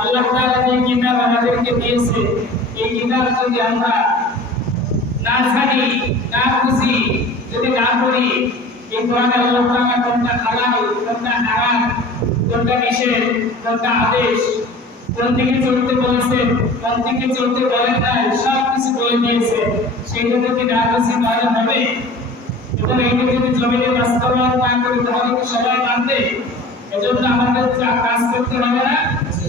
আল্লাহ তাআলা যে কিতাব আমাদেরকে দিয়েছে, এই কিতাব যদি আমরা না জানি, না বুঝি, যদি না পড়ি, এই কোরআনে আল্লাহ তাআলা কোনটা হালাল, কোনটা হারাম, কোনটা নিষেধ, কোনটা আদেশ, কোন দিকে চলতে বলেছেন, কোন দিকে চলতে বলেন নাই, সব কিছু বলে দিয়েছে। সেটা যদি না বুঝি তাহলে হবে? এবং এইটা যদি জমিনে বাস্তবায়ন না করি তাহলে কি সবাই মানবে? এজন্য আমাদের কাজ করতে হবে না?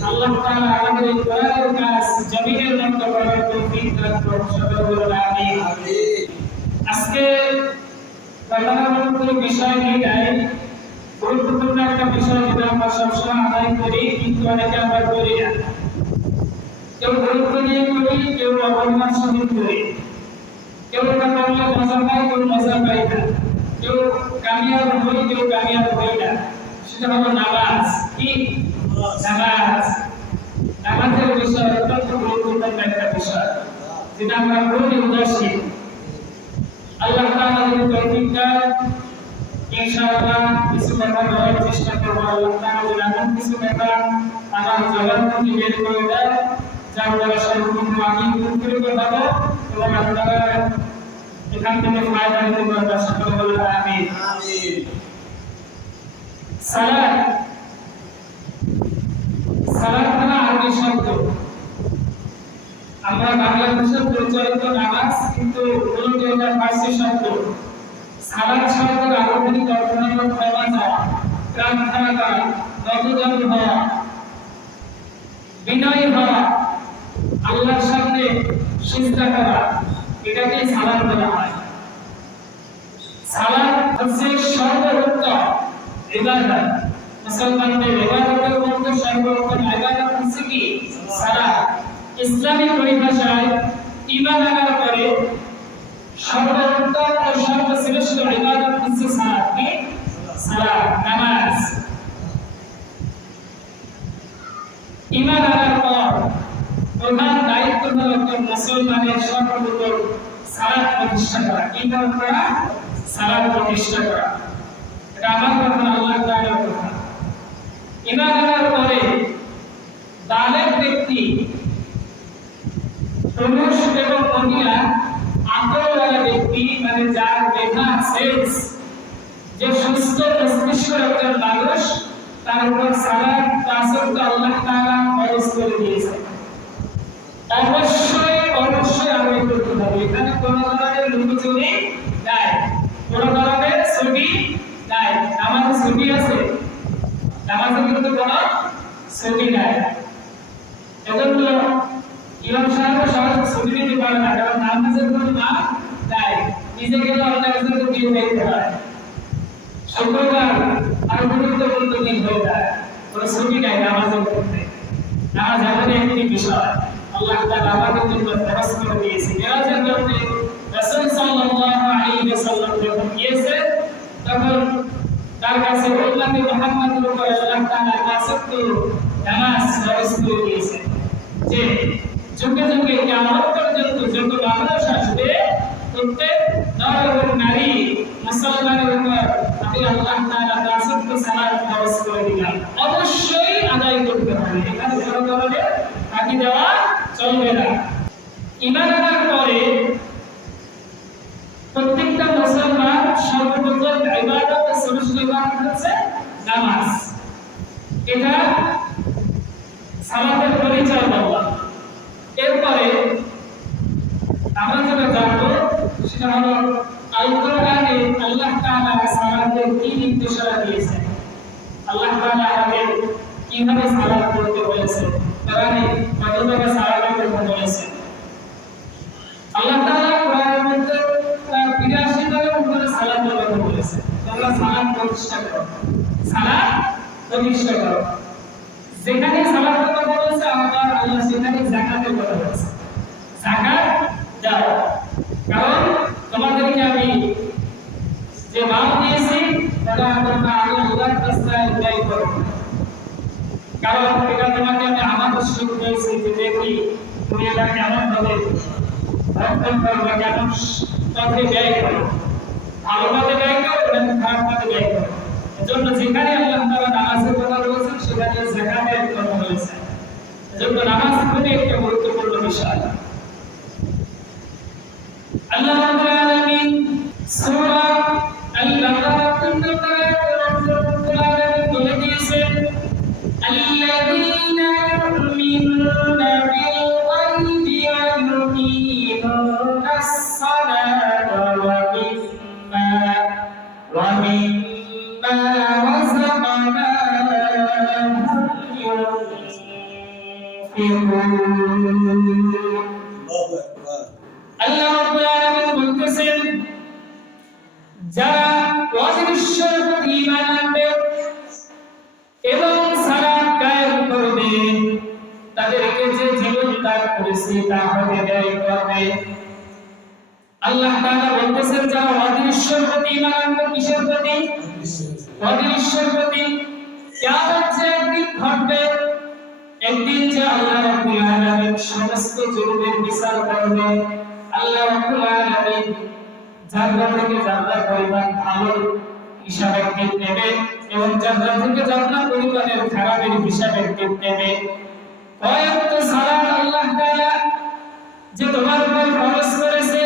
আল্লাহ তাআলা আমাদের এই কোরআনের কাজ জমিনের মধ্যে করার তৌফিক দান করুন। সকলে বলুন আমিন। আজকে প্রধানমন্ত্রী বিষয় নিয়ে গুরুত্বপূর্ণ একটা বিষয় যেটা আমরা সবসময় আদায় করি, কিন্তু অনেকে আমরা করি না। কেউ গুরুত্ব নিয়ে করি, কেউ অবহেলার সহিত করি। কেউ এটা করলে মজা পায়, কেউ মজা পায় না। কেউ কামিয়াব হই, কেউ কামিয়াব হই না। সেটা হলো নামাজ। কি নামাজ? নামাজের বিষয় অত্যন্ত গুরুত্বপূর্ণ একটা বিষয়, যেটা আমরা খুবই উদাসীন। আল্লাহ তাআলা যদি তৌফিক দেন, ইনশাআল্লাহ কিছু কথা বলার চেষ্টা করব। আল্লাহ তাআলা যদি এমন কিছু কথা আমার জবান থেকে বের করে দেন, যার দ্বারা সম্পূর্ণ আমি উপকৃত হব এবং আপনারা এখান থেকে ফায়দা নিতে পারবেন। সকলে বলুন আমিন। সালাত, সালাত মানে আরবি শব্দ। আমরা বাংলা ভাষায় প্রচলিত নামাজ, কিন্তু মূলত এটা ফার্সি শব্দ। সালাত শব্দের আরবিক অর্থ হলো ক্ষমা চাওয়া, প্রার্থনা করা, নতজানু হওয়া, বিনয়ী হওয়া, আল্লাহর সামনে সিজদা করা, এটাকে সালাত বলা হয়। সালাত হচ্ছে সর্বোত্তম ইবাদত। মুসলমানদের ইবাদতের মধ্যে সর্বোত্তম ইবাদত হচ্ছে কি? সালাত। ইসলামী পরিভাষায় ঈমান আনার পরে সর্বোত্তম ও সর্বশ্রেষ্ঠ ইবাদত হচ্ছে সালাত। কি? সালাত, নামাজ। ঈমান আনার পর প্রধান দায়িত্ব হলো একজন মুসলমানের সর্বপ্রথম সালাত প্রতিষ্ঠা করা। কি করা? সালাত প্রতিষ্ঠা করা। এটা আমার কথা না, আল্লাহ তাআলার কথা। ঈমান আনার পরে বালেগ ব্যক্তি, পুরুষ এবং মহিলা, আকলওয়ালা ব্যক্তি, মানে যার মেধা সেন্স, যে সুস্থ মস্তিষ্ক একজন মানুষ, তার উপর সালাত তাসুদ আল্লাহ তাআলা ফরজ করে দিয়েছেন। অবশ্যই অবশ্যই আদায় করতে হবে। এখানে কোনো ধরনের লুকোচুরি নাই, কোনো ধরনের ছুটি নাই। নামাজে ছুটি আছে? নামাজে কিন্তু কোনো ছুটি নাই। এজন্য ইমাম সাহেব সহজে ছুটি নিতে পারে না, কারণ নামাজের কোনো নাম নাই। নিজে গেলে অন্য কিছুতে দিন দেখতে হয়। শুক্রবার আর গুরুত্বপূর্ণ দিন হয়ে যায়, কোনো ছুটি নাই নামাজের মধ্যে। নামাজ এমন একটি বিষয় আল্লাহ তাআলা আমাদের জন্য ফরজ করে দিয়েছে। মিরাজের মধ্যে রাসূল সাল্লাল্লাহু আলাইহি ওয়াসাল্লাম যখন গিয়েছেন, তখন তার কাছে উম্মতে মুহাম্মাদের উপর আল্লাহ তাআলা তাসুদ নামাজ ফরজ করে দিয়েছেন, যে যুগে যুগে কিয়ামত পর্যন্ত যত মানুষ আসবে, প্রত্যেক নর এবং নারী মুসলমানের উপর আমি আল্লাহ তাআলা তাসুদ সালাত ফরজ করে দিলাম। অবশ্যই আদায় করতে হবে। এখানে কোনো ধরনের ফাঁকি দেওয়া চলবে না। ঈমান আনার পরে প্রত্যেকটা মুসলমান সর্বপ্রথম ইবাদত, শ্রেষ্ঠ ইবাদত হচ্ছে নামাজ। এটা সালাতের পরিচয় বলা। এরপরে আমরা যেটা জানবো সেটা হলো আল কোরআনে আল্লাহ তাআলা সালাতের কি নির্দেশনা দিয়েছেন, আল্লাহ তাআলা আমাদের কিভাবে সালাত করতে বলেছেন, কোরআনে কত জায়গায় সালাতের কথা বলেছেন। আল্লাহ তাআলা কোরআনের মধ্যে ৮২ টার উপরে সালাতের কথা বলেছেন। তোমরা সালাত প্রতিষ্ঠা করো, সালাত প্রতিষ্ঠা করো। যেখানে সালাতের কথা বলেছে আবার আল্লাহ সেখানে যাকাতের কথা বলেছে। যাকাত দাও, কারণ তোমাদেরকে আমি যে মাল দিয়েছি সেটা তোমরা আল্লাহর রাস্তায় ব্যয় করো। কারণ এটা তোমাকে আমি আমাদের সুযোগ দিয়েছি যে দেখি তুমি এটা কেমন ভাবে ভক্ষণ করো বা কেমন পথে ব্যয় করো, ভালো পথে ব্যয় করো এবং খারাপ পথে ব্যয় করো। এজন্য যেখানে আল্লাহ তাআলা নামাজের কথা বলেছেন সেখানে যাকাতের কথা বলেছেন। এজন্য নামাজ খুবই একটা গুরুত্বপূর্ণ বিষয়। আল্লাহ রাব্বুল আলামিন সূরা আল-বাকারা 3 নম্বর আয়াতে রাব্বুল আলামিন বলে দিয়েছেন, আল্লাযীনা ইউমিনুনা বিল গায়বি ওয়া ইউকিমুনাস সালাতা ওয়া মিম্মা রাযাকনাহুম ইউনফিকুন। আল্লাহ রাব্বুল আলামিন বলতেছেন, যারা ওয়াজিবের প্রতি ঈমান আনবে এবং সালাত কায়েম করবে, তাদেরকে যে জীবন দান করেছি তা হতে ব্যয় করবে। আল্লাহ তাআলা বলতেছেন, যারা ওয়াজিবের প্রতি ঈমান আনবে, কিসের প্রতি? ওয়াজিবের প্রতি। কিয়ামত যে একদিন ঘটবে, একদিন যে আল্লাহ রাব্বুল আলামিন সমস্ত জুলুমের বিচার করবে। আল্লাহ রাব্বুল আলামিন জান্নাত থেকে জান্নাত পরিমাণ ভালো হিসাবে নেবে এবং জান্নাত থেকে জান্নাত পরিমাণের খারাপের হিসাবে নেবে। কয়েকত সালাত আল্লাহ তাআলা যে তোমার উপর ফরজ করেছে,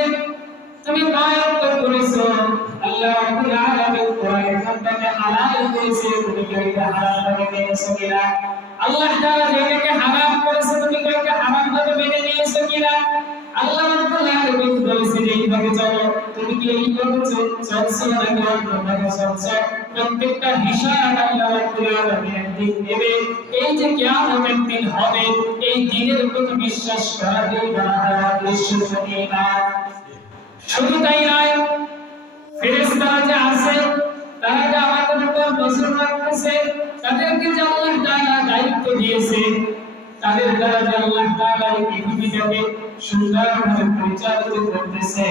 তুমি কয়েকত করেছো, আল্লাহ রাব্বুল আলামিন কয়েকটাকে হালাল করেছে, তুমি কয়েকটা হারাম ভাবে মেনেছো কিনা? আল্লাহ তাআলা যেটাকে হারাম করেছে, তুমি কয়েকটা হারাম ভাবে মেনে নিয়েছো কিনা? আল্লাহ রাব্বুল আলামিন বলেছেন এইভাবে চলো, তুমি কি এইভাবে চলছো নাকি অন্যভাবে চলছো? প্রত্যেকটা হিসাব আল্লাহ রাব্বুল আলামিন একদিন নেবে। এই যে কিয়ামতের দিন হবে, এই দিনের প্রতি বিশ্বাস করাটাই বলা হয় বিশ্বাসের ঈমান। শুধু তাই নয়, ফেরেশতারা যে আছে, তারা যে আমাদের উপর নজর রাখতেছে, তাদেরকে যে আল্লাহ তাআলা দায়িত্ব দিয়েছে, তাদের দ্বারা যে আল্লাহ তাআলা এই পৃথিবীটাকে সুন্দরভাবে পরিচালিত করতেছে,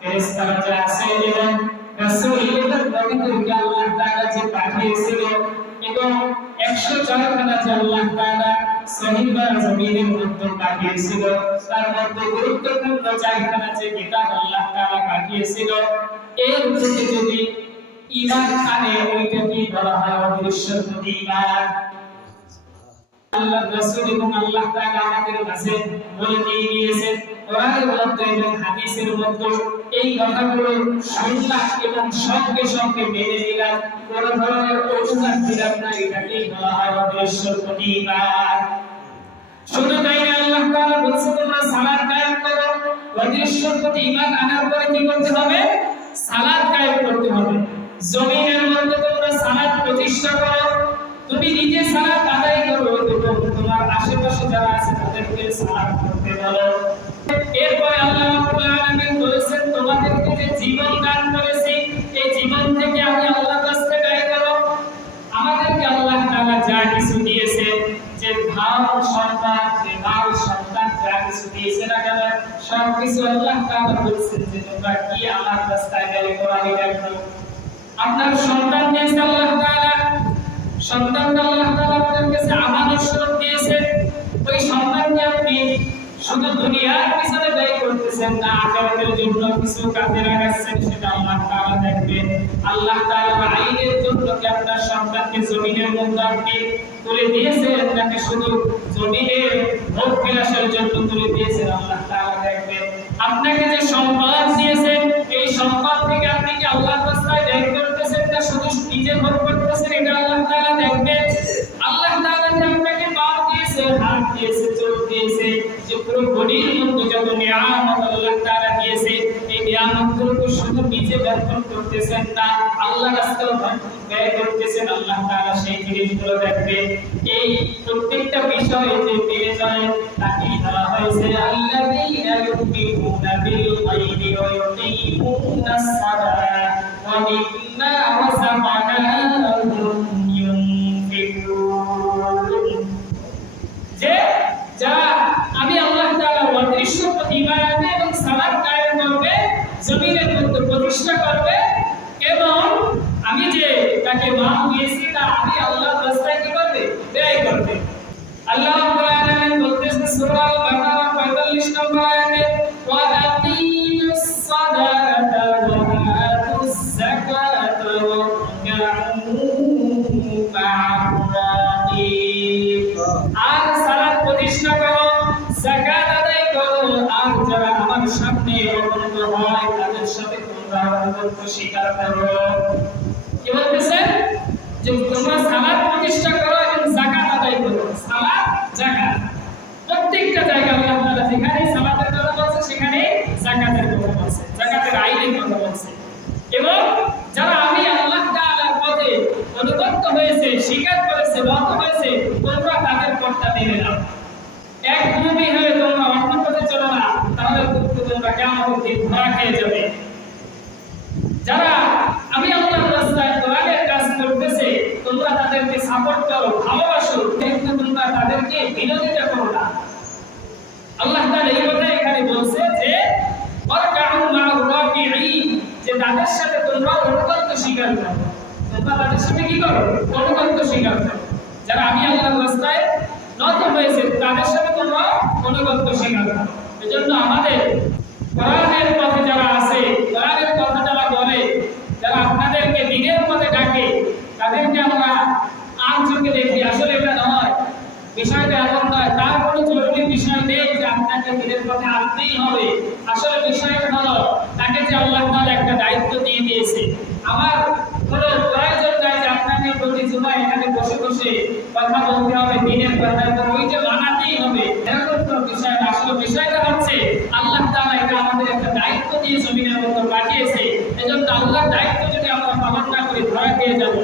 ফেরেশতারা যে আছে এবং রাসূল এবং নবীদেরকে আল্লাহ তাআলা যে পাঠিয়েছিল এবং 104 খানা যে আল্লাহ তাআলা সহিবা জমিনের মধ্যে পাঠিয়েছিল, তার মধ্যে গুরুত্বপূর্ণ 4 খানা যে কিতাব আল্লাহ তাআলা পাঠিয়েছিল, এর প্রতি যদি ঈমান আনে, ওইটাকে বলা হয় অবিশ্বাস প্রতি ঈমান। আল্লাহ রাসূল এবং আল্লাহ তাআলা আমাদের কাছে বলে দিয়ে গিয়েছেন কোরআনের মধ্যে এবং হাদিসের মধ্যে, এই কথাগুলো শুনলাম এবং সঙ্গে সঙ্গে মেনে নিলাম, কোন ধরনের অজুহাত দিলাম না, এটাকেই বলা হয় অবিশ্বাস প্রতি ঈমান। শুধু তাই না, আল্লাহ তাআলা বলেছেন তোমরা সালাত কায়েম করো। অবিশ্বাস প্রতি ঈমান আনার পরে কি করতে হবে? সালাত কায়েম করতে হবে। জমিনের মধ্যে তোমরা সালাত প্রতিষ্ঠা করো, তুমি নিজে সালাত আদায় করো এবং তোমার আশেপাশে যারা আছে তাদেরকে সালাত করতে বলো। এরপরে আল্লাহ রাব্বুল আলামিন বলেছেন, তোমাদেরকে যে জীবন দান করেছি, এই জীবন থেকে আমি আল্লাহর কাছ থেকে আয় করো। আমাদেরকে আল্লাহ তাআলা যা কিছু দিয়েছে, যে ভাব সন্তান, যে মাল সন্তান যা কিছু দিয়েছে না কেন, সব কিছু আল্লাহ তাআলা বলেছেন যে তোমরা কি আমার রাস্তায় আয় করো, আমি দেখো। আপনার সন্তান দিয়েছে আল্লাহ তাআলা, সন্তানটা আল্লাহ তাআলা আপনার কাছে আমানত স্বরূপ দিয়েছে। ওই সন্তানকে আপনি শুধু দুনিয়ার পিছনে ব্যয় করতেছেন না, আখিরাতের জন্য কিছু কাজে লাগাচ্ছেন, সেটা আল্লাহ তাআলা দেখবেন। আল্লাহ তাআলা আইনের জন্য কি আপনার সন্তানকে জমিনের মধ্যে আপনি তুলে দিয়েছেন নাকি শুধু জমিনের ভোগ বিলাসের জন্য তুলে দিয়েছেন, আল্লাহ তাআলা দেখবেন। আপনাকে যে সম্পদ দিয়েছেন, এই সম্পদ থেকে আপনি কি আল্লাহর রাস্তায় ব্যয় করতেছেন না শুধু নিজে ভোগ করতেছেন, এটা আল্লাহ তাআলা দেখবেন। আল্লাহ তাআলা যে আপনাকে পা দিয়েছে, হাত দিয়েছে, চোখ দিয়েছে, যে পুরো বডির মধ্যে যত নিয়ামত আল্লাহ তাআলা দিয়েছে, এই নিয়ামতগুলো শুধু নিজে ব্যবহার করতেছেন না, আল্লাহর রাস্তায় ব্যয় করতেছেন, আল্লাহ তাআলা সেই জিনিসগুলো দেখবে। এই প্রত্যেকটা বিষয়ে যে পেয়ে যায় তাকে বলা হয়েছে আল্লাযীনা ইউমিনুনা বিল গায়বি ওয়া ইউকিমুনাস সালাত ওয়া মিম্মা রাযাকনাহুম ইউনফিকুন। যে যা আমি আল্লাহ তাআলা অদৃশ্য প্রতি ঈমান আনবে এবং সালাত কায়েম করবে, জমিনের মধ্যে প্রতিষ্ঠা করবে এবং আমি যে তাকে মাল দিয়েছি তা আমি আল্লাহর রাস্তায় কি করবে? ব্যয় করবে। আল্লাহ রাব্বুল আলামিন বলতেছেন সূরা আল-বাকারা 45 নম্বর আয়াতে, ওয়া আকিমুস সালাতা ওয়া আতুস যাকাতা ওয়ারকাউ মা'আর রাকিব। আর সালাত সামনে অবনত হয় তাদের সাথে তোমরা অনুগত্য স্বীকার করো। কি বলতেছেন? যে তোমরা সালাত প্রতিষ্ঠা করো এবং যাকাত আদায় করো। সালাত যাকাত প্রত্যেকটা জায়গায় আল্লাহ তাআলা যেখানে সালাতের কথা বলছে সেখানে যাকাতের কথা বলছে, যাকাতের আইনের কথা বলছে। এবং যারা আমি আল্লাহ তাআলার পথে অনুগত হয়েছে, স্বীকার করেছে, রত হয়েছে, তোমরা তাদের পথটা মেনে নাও। এক ভূমি হয়ে তোমরা অন্য পথে চলো না, তাহলে তোমরা কিয়ামতের দিন ধরা খেয়ে যাবে। যারা আমি আল্লাহর রাস্তায় কোরআনের কাজ করতেছে, তোমরা তাদেরকে সাপোর্ট করো, ভালোবাসো, কিন্তু তোমরা তাদেরকে বিরোধিতা করো না। আল্লাহ তাআলা এই কথা এখানে বলছে যে ওয়ারকাউ মা'আর রাকিঈন, যে তাদের সাথে তোমরা অনুগত স্বীকার করো। তোমরা তাদের সাথে কি করো? অনুগত স্বীকার করো। যারা আমি আল্লাহর রাস্তায় নত হয়েছে তাদের সাথে তোমরা অনুগত স্বীকার করো। এজন্য আমাদের কোরআনের পথে যারা আছে, কোরআনের কথা যারা বলে, যারা আপনাদেরকে দ্বীনের পথে ডাকে, তাদেরকে আমরা আম চোখে দেখি। আসলে এটা নয়, বিষয়টা এমন নয়। তার কোনো জরুরি বিষয় নেই যে আপনাকে দ্বীনের পথে আনতেই হবে। আসলে বিষয়টা হলো তাকে যে আল্লাহ তাআলা একটা দায়িত্ব দিয়ে দিয়েছে। আমার কোনো প্রয়োজন নাই যে আপনাকে প্রতি জুমায় এখানে বসে বসে কথা বলতে হবে দ্বীনের কথা এবং ওইটা মানাতেই হবে, এরকম কোনো বিষয় না। আসলে বিষয়টা হচ্ছে আল্লাহ তাআলা এটা আমাদের একটা দায়িত্ব দিয়ে জমিনের মধ্যে পাঠিয়েছে। এজন্য আল্লাহর দায়িত্ব যদি আমরা পালন না করি ধরা খেয়ে যাব।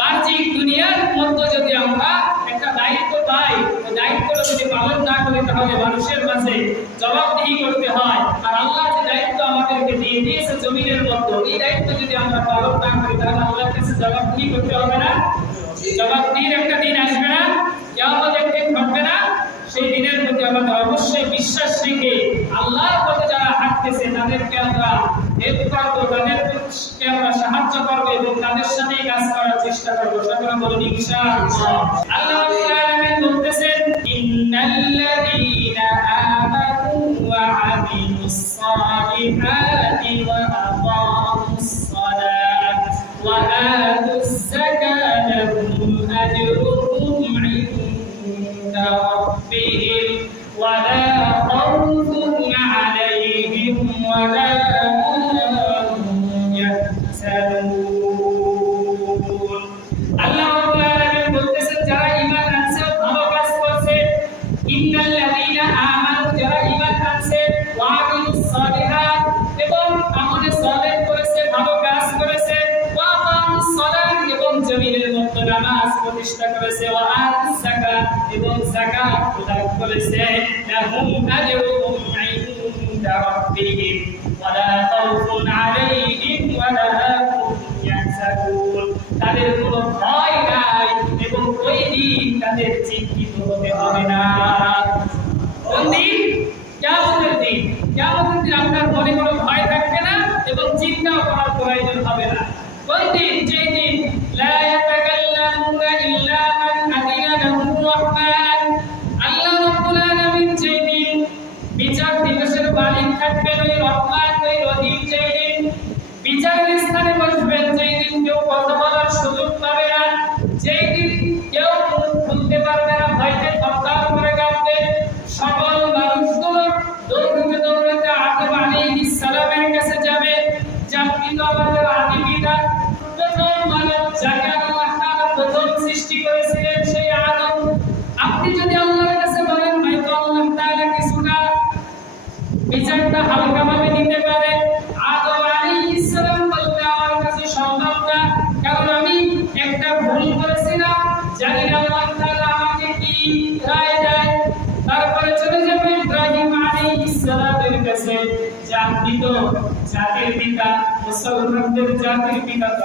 বাহ্যিক দুনিয়ার মধ্যে যদি আমরা একটা দায়িত্ব পাই, ওই দায়িত্বটা যদি পালন না করি তাহলে মানুষের মাঝে জবাবদিহি করতে হয়। আর আল্লাহ যে দায়িত্ব আমাদেরকে দিয়ে দিয়েছে জমিনের মধ্যে, এই দায়িত্ব যদি আমরা পালন না করি তাহলে আল্লাহর কাছে জবাবদিহি করতে হবে না? জবাবদিহির একটা দিন আসবে না? কিয়ামত একদিন ঘটবে না? সেই দিনের প্রতি আমাদের অবশ্যই বিশ্বাস রেখে আল্লাহর পথে যারা হাঁটতেছে তাদেরকে আমরা হেল্প করবো, তাদেরকে আমরা সাহায্য করবো এবং তাদের সাথেই কাজ করার চেষ্টা করবো। সকলে বলুন ইনশাআল্লাহ। আল্লাহ রাব্বুল আলামিন বলতেছেন ইন্নাল্লাযীনা আমানু ওয়া আমিলুস সালিহাতি ওয়া আকামুস সালাত ওয়া আতুজ যাকাতা লাহুম আজরুহুম ইনদা রাব্বিহিম ওয়া লা খাউফুন আলাইহিম ওয়া লা নামাজ প্রতিষ্ঠা করেছে, ওয়া আতাস যাকাত এবং যাকাত প্রদান করেছে, লাহুম আজরুহুম ইনদা রাব্বিহিম ওয়া লা খাউফুন আলাইহিম ওয়া লা হুম ইয়াহজানুন। তাদের কোনো ভয় নাই এবং ওই দিন তাদের চিন্তিত হতে হবে না। কোন দিন? কিয়ামতের দিন। কিয়ামতের দিন আপনার মনে কোনো ভয় থাকবে না এবং চিন্তাও করার প্রয়োজন হবে না। কোন দিন? যেই দিন লা ইয়াতাকাল্লামুনা ইল্লা মান আযিনা লাহুর রহমান। আল্লাহ রাব্বুল আলামিন যেই দিন বিচার দিবসের মালিক থাকবেন, ওই রহমান, ওই রহিম যেই দিন বিচারের স্থানে বসবেন, যেই দিন কেউ কথা বলার সুযোগ পাবে না, যেই দিন কেউ মুখ খুলতে পারবে না, ভয়তে থরথর করে কাঁপবে। সকল মানুষগুলো দৌড়তে দৌড়তে আদম আলাইহিস সালামের কাছে যাবে। আপনি তো আমাদের আদি পিতা, প্রথম মানব যাকে আল্লাহ তাআলা প্রথম সৃষ্টি করেছিলেন সেই আদম। আপনি যদি আল্লাহর কাছে বলেন হয়তো আল্লাহ তাআলা কিছুটা বিচারটা হালকাভাবে নিতে পারে। আদম আলাইহিস সালাম বলতে আমার কাছে সম্ভব না, কারণ আমি একটা ভুল করেছিলাম, জানি না আল্লাহ তাআলা আমাকে কি রায় দেয়। তারপরে চলে যাবে ইব্রাহিম আলাইহিস সালামের কাছে, যে আপনি তো জাতির পিতা, মুসলমানদের জাতির পিতা তো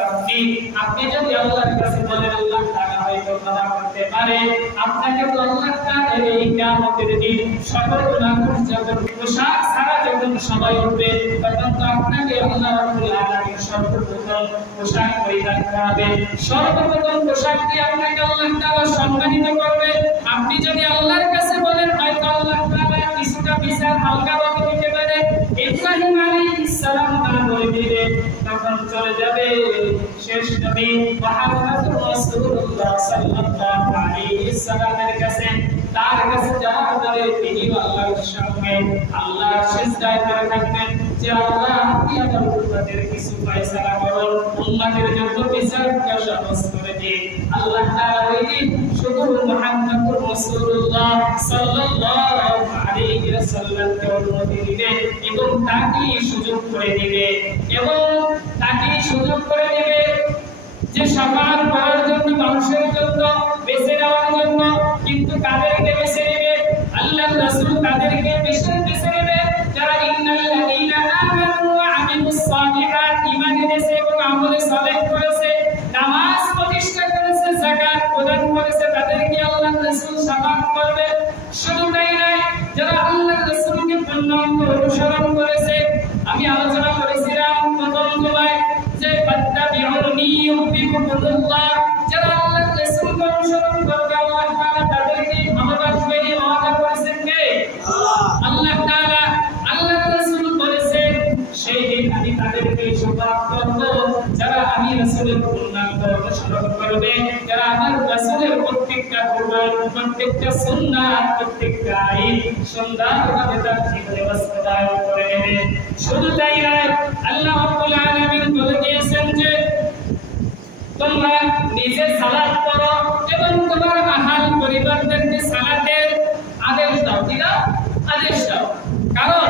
আপনি যদি আল্লাহর কাছে বলেন আল্লাহ তাআলা হয়তো ক্ষমা করতে পারে। আপনাকে তো আল্লাহ তাআলা এই কিয়ামতের দিন সকল মানুষ যখন পোশাক ছাড়া যখন সবাই উঠবে তখন তো আপনাকে আল্লাহ রাব্বুল আলামিন সর্বপ্রথম পোশাক পরিধান করাবে। সর্বপ্রথম পোশাক দিয়ে আপনাকে আল্লাহ তাআলা সম্মানিত করবে। আপনি যদি আল্লাহর কাছে বলেন হয়তো আল্লাহ তাআলা কিছুটা বিচার হালকাভাবে দিতে পারে। ইব্রাহিম আলাইহিস সালাম তারা বলে দিবে, তখন চলে যাবে শেষ নবী মুহাম্মদুর রাসূলুল্লাহ সাল্লাল্লাহু আলাইহি সাল্লামের কাছে। তার কাছে যাওয়ার পরে তিনি আল্লাহর সামনে আল্লাহর সিজদায় পড়ে থাকবেন যে আল্লাহ আপনি আমার উম্মতের কিছু ফয়সালা করুন, উম্মতের জন্য বিচারটা সহজ করে দিন। আল্লাহ তাআলা ওই দিন শুধু মুহাম্মদুর রাসূলুল্লাহ সাল্লাল্লাহু আলাইহি ওয়াসাল্লামকে অনুমতি দিবে এবং তাকে সুযোগ করে দিবে যে শাফাআত করার জন্য, মানুষের জন্য, বেঁচে নেওয়ার জন্য। কিন্তু কাদেরকে বেছে নেবে? আল্লাহর রাসূল তাদেরকে বেছে নেবে যারা ইন্নাল্লাযীনা আমানু ওয়া আমিলুস সালিহাত, ঈমান এনেছে এবং আমল সালেহ করেছে, নামাজ প্রতিষ্ঠা করেছে, যাকাত প্রদান করেছে, তাদেরকে আল্লাহর রাসূল শাফাআত করবে। শুধু তাই নয়, যারা আল্লাহর রাসূলকে পূর্ণাঙ্গ অনুসরণ করেছে। আমি আলোচনা করেছিলাম প্রথম জুমায় যে ফাত্তাবিউনি ইউহিব্বুকুমুল্লাহ, যারা আল্লাহর রাসূলকে অনুসরণ করবে আল্লাহ তাআলা তাদেরকে ভালোবাসবেন। ওয়াদা করেছেন কে? আল্লাহ তাআলা। আল্লাহর রাসূল বলেছেন সেই দিন আমি তাদেরকে শাফাআত করব যারা আমি রাসূলের পূর্ণাঙ্গ অনুসরণ করবে, যারা আমার রাসূলের প্রত্যেকটা হুকুম, প্রত্যেকটা সুন্নাত, প্রত্যেকটা আইন সুন্দরভাবে তার জীবনে বাস্তবায়ন করে নেবে। শুধু তাই নয়, আল্লাহ রাব্বুল আলামিন বলে দিয়েছেন যে তোমরা নিজে সালাত করো এবং তোমার আহাল পরিবারদেরকে সালাতের আদেশ দাও। কি দাও? আদেশ দাও। কারণ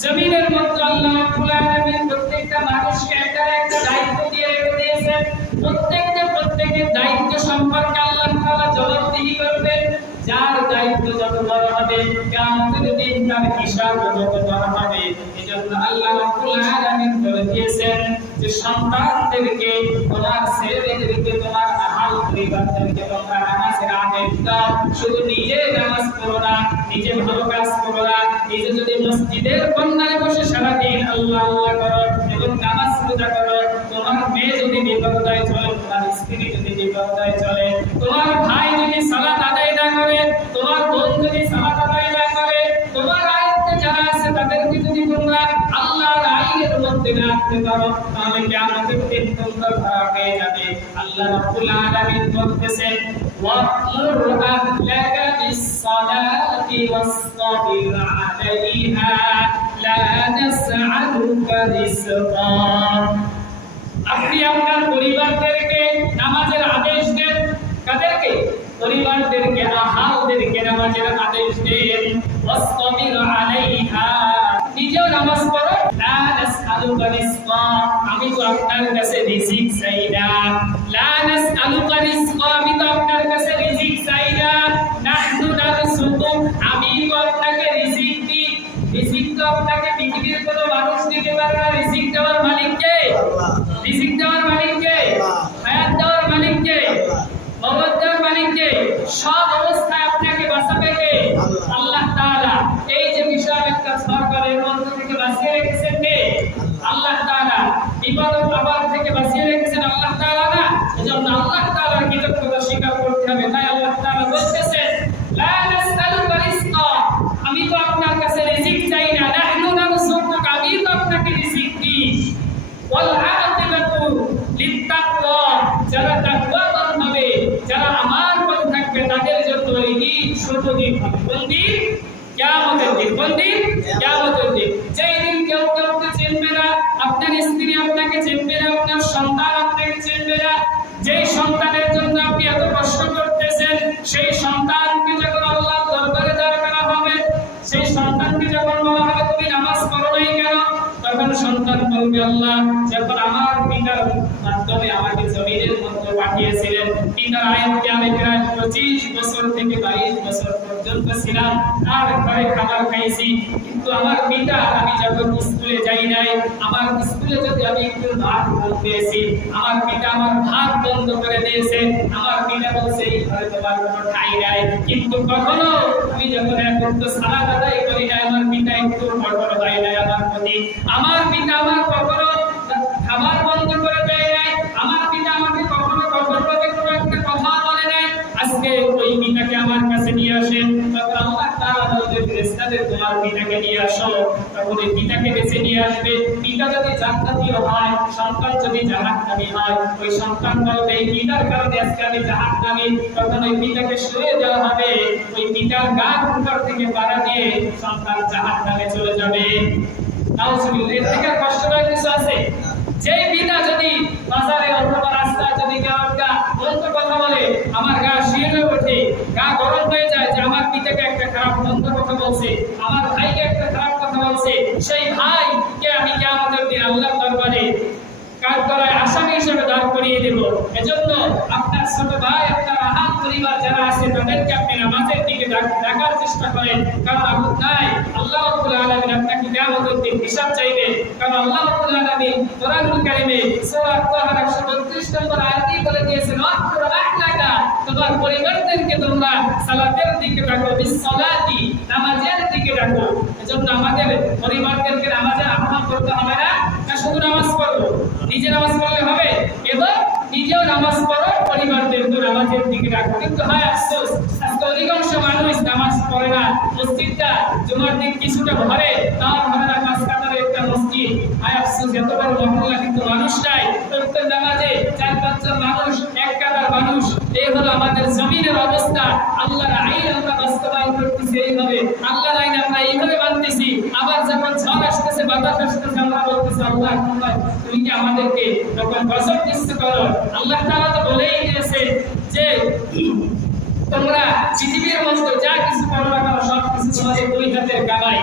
জমিনের মধ্যে আল্লাহ রাব্বুল আলামিন প্রত্যেকটা মানুষকে একটা একটা দায়িত্ব দিয়ে রেখে দিয়েছেন। প্রত্যেকের দায়িত্ব সম্পর্কে আল্লাহ তাআলা জবাবদিহি করবেন। যার দায়িত্ব যত বড় হবে, কিয়ামতের দিন তার হিসাব যত বড় হবে। এজন্য আল্লাহ রাব্বুল আলামিন বলে দিয়েছেন যে সন্তানদেরকে, তোমার ছেলেদেরকে, তোমার আহাল পরিবারদেরকে তোমরা নামাজের আদেশ দাও। শুধু নিজে নামাজ পড়ো না, নিজে ভালো কাজ করো না, নিজে যদি মসজিদের কোণায় বসে সারাদিন আল্লাহ আল্লাহ করো এবং নামাজ রোজা করো, তোমার মেয়ে যদি বিপর্যয়ে চলে, তোমার স্ত্রী যদি বিপর্যয়ে চলে, তোমার ভাই যদি সালাত আদায় না করে, তোমার বোন যদি সালাত আদায় না করে, তোমার আয়ত্তে যারা আছে তাদেরকে যদি তোমরা আল্লাহর আইনের মধ্যে না আনতে পারো, তাহলে কিয়ামতের দিন তোমরা ধরা পেয়ে যাবে। আল্লাহ রাব্বুল আলামিন বলতেছেন ওয়া'মুর আহলাকা বিস-সালাতি ওয়াসতাবির আলাইহা লা নাসআলুকা রিজকা। আপনি আপনার পরিবারদেরকে নামাজের আদেশ দেন। কাদেরকে? পরিবারদেরকে, আহালদেরকে নামাজের আদেশ দেন। ওয়াসতাবির আলাইহা, নিজেও নামাজ পড়ো। লা নাসআলুকা রিজকা, আমি তো আপনার কাছে রিজিক চাই না। লা নাসআলুকা রিজকা, আমি তো আপনার কাছে রিজিক চাই না। নাহনু নারযুকু, আমি তো আপনাকে রিজিক দিই। রিজিক তো আপনাকে পৃথিবীর কোনো মানুষ দিতে পারে না। রিজিক দেওয়ার মালিক কে? আল্লাহ। রিজিক দেওয়ার মালিক কে? আল্লাহ। হায়াত দেওয়ার মালিক কে? আল্লাহ। মওত দেওয়ার মালিক কে? সব অবস্থায় আপনাকে বাঁচাবে কে? আল্লাহ তাআলা। এই যে বিষয় একটা সরকারের মধ্যে থেকে বাঁচিয়ে রেখেছেন কে? আল্লাহ তাআলা। বিপদ আপদ থেকে বাঁচিয়ে রেখেছেন আল্লাহ তাআলা না? এজন্য আল্লাহ তাআলার কৃতজ্ঞতা স্বীকার করতে হবে। তাই আল্লাহ তাআলা বলতেছেন লা নাসআলুকা রিজকা, আমি তো আপনার কাছে রিজিক চাই না। নাহনু নারযুকুকা, আমি তো আপনাকে রিজিক দিই। ওয়াল আকিবাতু লিত্তাকওয়া, যারা তাকওয়াবান হবে, যারা আমার পথে থাকবে, তাদের জন্য এই দিন শুভ দিন হবে। কোন দিন? কিয়ামতের দিন। কোন দিন? কিয়ামতের দিন। যেই দিন কেউ কাউকে চিনবে না, আপনার স্ত্রী আপনাকে চিনবে না, আপনার সন্তান আপনাকে চিনবে না। যেই সন্তানের জন্য আপনি এত কষ্ট করতেছেন, সেই সন্তানকে যখন আল্লাহর দরবারে দাঁড় করা হবে, সেই সন্তানকে যখন বলা হবে তুমি নামাজ পড়ো নাই কেন, তখন সন্তান বলবে আল্লাহ যখন আমার পিতার মাধ্যমে আমাকে জমিনের মধ্যে পাঠিয়েছিলেন, পিতার আয়াতে আমি প্রায় 25 বছর থেকে 22 বছর পর্যন্ত ছিলাম, আর ঘরে খাবার খাইছি, কিন্তু আমার পিতা আমি যখন স্কুলে যাই নাই, আমার স্কুলে যদি আমি একটু ভাত পেয়েছি, আমার পিতা আমার ভাত বন্ধ করে দিয়েছে। আমার পিতা বলছে এই ঘরে তোমার কোনো ঠাঁই নাই। কিন্তু কখনো আমি যখন একটু সালাত আদায় করি না, আমার পিতা একটু কঠোর হয় নাই আমার প্রতি। আমার পিতা আমার কখনো খাবার বন্ধ করে দেয় নাই। আমার পিতা আমাকে কখনো কঠোরভাবে কোনো একটা কথা বলে নাই। আজকে ওই পিতাকে আমার কাছে নিয়ে আসেন, তখন তাআলা বলবেন ফেরেশতাদের তোমার পিতাকে নিয়ে আসো, তখন এই পিতাকে বেছে নিয়ে আসবে। পিতা যদি জান্নাতীয় হয়, সন্তান যদি জাহান্নামী হয়, ওই সন্তান বলবে এই পিতার কারণে আজকে আমি জাহান্নামী। তখন ওই পিতাকে শুয়ে দেওয়া হবে, ওই পিতার গার উপর থেকে পাড়া দিয়ে সন্তান জাহান্নামে চলে যাবে। নাউজুবিল্লাহ। এর থেকে কষ্টকর কিছু আছে? যেই পিতা যদি বাজারে অথবা রাস্তায় যদি কেউ একটা মন্দ কথা বলে, আমার গা শিহরে ওঠে, গা গরম হয়ে যায় যে আমার পিতাকে একটা খারাপ মন্দ কথা বলছে, আমার ভাইকে একটা খারাপ কথা বলছে, সেই ভাইকে আমি কিয়ামতের দিন আল্লাহর দরবারে কাঠগড়ায় আসামি হিসেবে দাঁড় করিয়ে দেব। এজন্য আপনার ছোট ভাই, আপনার আহাল পরিবার যারা আছে তাদেরকে আপনি নামাজের দিকে ডাকার চেষ্টা করেন, কারণ আল্লাহ রাব্বুল আলামিন আপনাকে কিয়ামতের দিন হিসাব চাইবে। কারণ আল্লাহ রাব্বুল আলামিন কোরআনুল কারীমে সূরা আত-তাহার 132 নম্বর আয়াতে বলে দিয়েছেন, আহলাকা, তোমার পরিবারদেরকে তোমরা সালাতের দিকে ডাকো, বিসসালাতি, নামাজের দিকে ডাকো। এজন্য আমাদের পরিবারদেরকে নামাজের আহ্বান করতে হবে না, শুধু নামাজ পড়বো, নিজে নামাজ পড়লে হবে এবং নিজেও নামাজ পড়ো, পরিবারদেরকে নামাজের দিকে ডাকো। কিন্তু হয় আফসোস, আজকে অধিকাংশ মানুষ নামাজ পড়ে না। মসজিদটা জুমার দিন কিছুটা ভরে, তাও ভরে না, পাঁচ কাতারের একটা মসজিদ। হয় আফসোস, এত বড় মহল্লা কিন্তু মানুষ নাই। প্রত্যেক নামাজে 4-5 জন মানুষ, এক কাতার মানুষ। এই হলো আমাদের জমিনের অবস্থা। আল্লাহর আইন আমরা বাস্তবায়ন করতেছি এইভাবে, আল্লাহর আইন আমরা এইভাবে মানতেছি। আবার যখন ঝড় আসতেছে, বাতাস আসতেছে, আমরা বলতেছি আল্লাহ তুমি কি আমাদেরকে তখন গজব দিচ্ছ করো। আল্লাহ তাআলা তো বলেই দিয়েছে যে তোমরা পৃথিবীর মধ্যে যা কিছু করো না কেন সব কিছু তোমাদের দুই হাতের কামাই।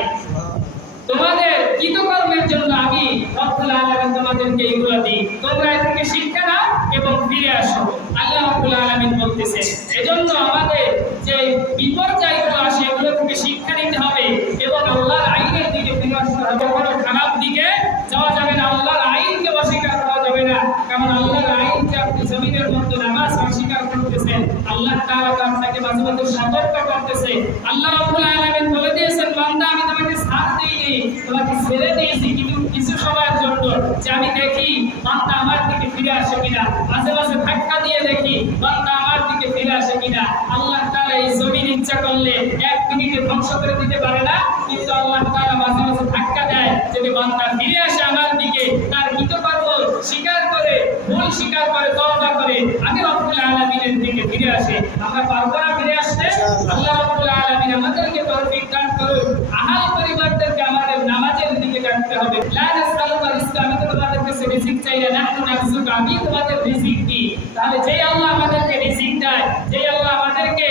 তোমাদের কৃতকর্মের জন্য আমি রব্বুল আলামিন তোমাদেরকে এগুলো দিই, তোমরা এ থেকে শিক্ষা নাও এবং ফিরে আসো। আল্লাহ রব্বুল আলামিন বলতেছে, এজন্য আমাদের যে বিপর্যয়গুলো আসে এগুলো থেকে শিক্ষা নিতে হবে এবং আল্লাহর আইনের দিকে ফিরে আসতে হবে। কোনো খারাপ দিকে যাওয়া যাবে না, আল্লাহর আইনকে অস্বীকার করা যাবে না। কারণ আল্লাহর আইন যে আপনি জমিনের মধ্যে নামাজ অস্বীকার করতেছেন, আল্লাহ তাআলা আপনাকে মাঝে মাঝে সতর্ক করতেছে। আল্লাহ রব্বুল আলামিন বলে দিয়েছেন, বান্দা আমি তোমাকে সাথ দিইনি, তোমাকে ছেড়ে দিয়েছি কিন্তু কিছু সময়ের জন্য, যে আমি দেখি বান্দা আমার দিকে ফিরে আসে কিনা। মাঝে মাঝে ধাক্কা দিয়ে দেখি বান্দা আমার দিকে ফিরে আসে কিনা। আল্লাহ তাআলা এই জমিন ইচ্ছা করলে 1 মিনিটে ধ্বংস করে দিতে পারে না, কিন্তু আল্লাহ তাআলা মাঝে মাঝে ধাক্কা দেয় যদি বান্দা ফিরে আসে আমার দিকে, তার কৃতকর্ম স্বীকার করে, ভুল স্বীকার করে, তওবা করে আমি রব্বুল আলামিনের দিকে ফিরে আসে। আমরা পারবো না ফিরে আসতে? আল্লাহ রব্বুল আলামিন আমাদেরকে তৌফিক দান করুন। আহাল পরিবারদেরকে আমাদের নামাজের দিকে ডাকতে হবে। লা নাসআলুকা রিজকা, আমি তো তোমাদের কাছে রিজিক চাই না, নাহনু নারযুকা, আমি তোমাদের রিজিক দিই। তাহলে যেই আল্লাহ আমাদেরকে রিজিক দেয়, যেই আল্লাহ আমাদেরকে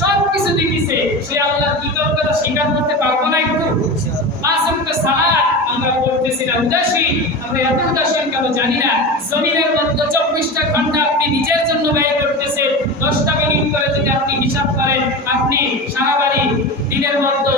সব কিছু দিতেছে, সেই আল্লাহর কৃতজ্ঞতা স্বীকার করতে পারবো না একটু? 5 ওয়াক্ত সালাত আমরা পড়তেছি না, উদাসীন। আমরা এত উদাসীন কেন জানি না। জমিনের মধ্যে 24টা ঘন্টা আপনি নিজের জন্য ব্যয় করতেছেন। 10টা মিনিট করে যদি আপনি হিসাব করেন, আপনি সারা বাড়ি দিনের মধ্যে